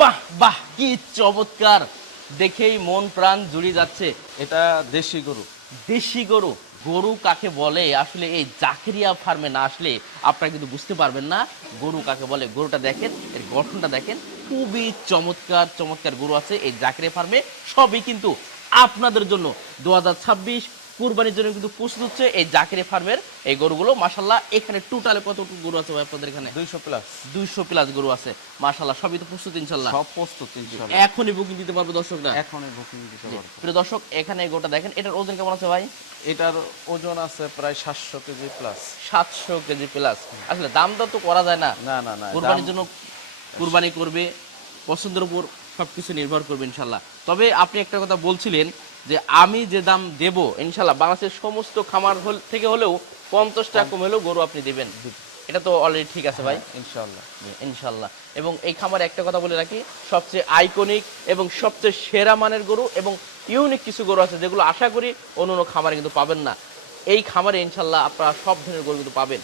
বাহ বাহ, কি চমৎকার! দেখেই মন প্রাণ জুড়িয়ে যাচ্ছে। এটা দেশি গরু। দেশি গরু, গরু কাকে বলে আসলে এই জাকেরিয়া ফার্মে না আসলে আপনারা কিন্তু বুঝতে পারবেন না গরু কাকে বলে। গরুটা দেখেন, এর গঠনটা দেখেন, খুবই চমৎকার চমৎকার গরু আছে এই জাকেরিয়া ফার্মে। সবই কিন্তু আপনাদের জন্য 2026 কুরবানির জন্য কিন্তু প্রস্তুত হচ্ছে এই জাকেরিয়া ফার্মের এই গরুগুলো। মাশাআল্লাহ, এখানে টোটালে কতটুকু গরু আছে ভাই আপনাদের এখানে? 200 প্লাস। 200 প্লাস গরু আছে। মাশাআল্লাহ, সবই তো প্রস্তুত ইনশাআল্লাহ। সব প্রস্তুত ইনশাআল্লাহ। এখনই বুকিং দিতে পারবো দর্শকরা? এখনই বুকিং দিতে পারবো। প্রিয় দর্শক, এখানে এই গরুটা দেখেন, এটার ওজন কেমন আছে ভাই? এটার ওজন আছে প্রায় 700 কেজি প্লাস। 700 KG plus. আসলে দাম দর তো করা যায় না, না না না, কুরবানির জন্য কুরবানি করবে, পছন্দের উপর সবকিছু নির্ভর করবে ইনশাল্লাহ। তবে আপনি একটা কথা বলছিলেন যে আমি যে দাম দেব ইনশাল্লাহ বাংলাদেশের সমস্ত খামার থেকে হলেও 50 টাকা কম হলেও গরু আপনি দিবেন, এটা তো অলরেডি ঠিক আছে ভাই? ইনশাআল্লাহ ইনশাল্লাহ। এবং এই খামারে একটা কথা বলে রাখি, সবচেয়ে আইকনিক এবং সবচেয়ে সেরা মানের গরু এবং ইউনিক কিছু গরু আছে যেগুলো আশা করি অন্য খামারে কিন্তু পাবেন না। এই খামারে ইনশাল্লাহ আপনারা সব ধরনের গরু কিন্তু পাবেন।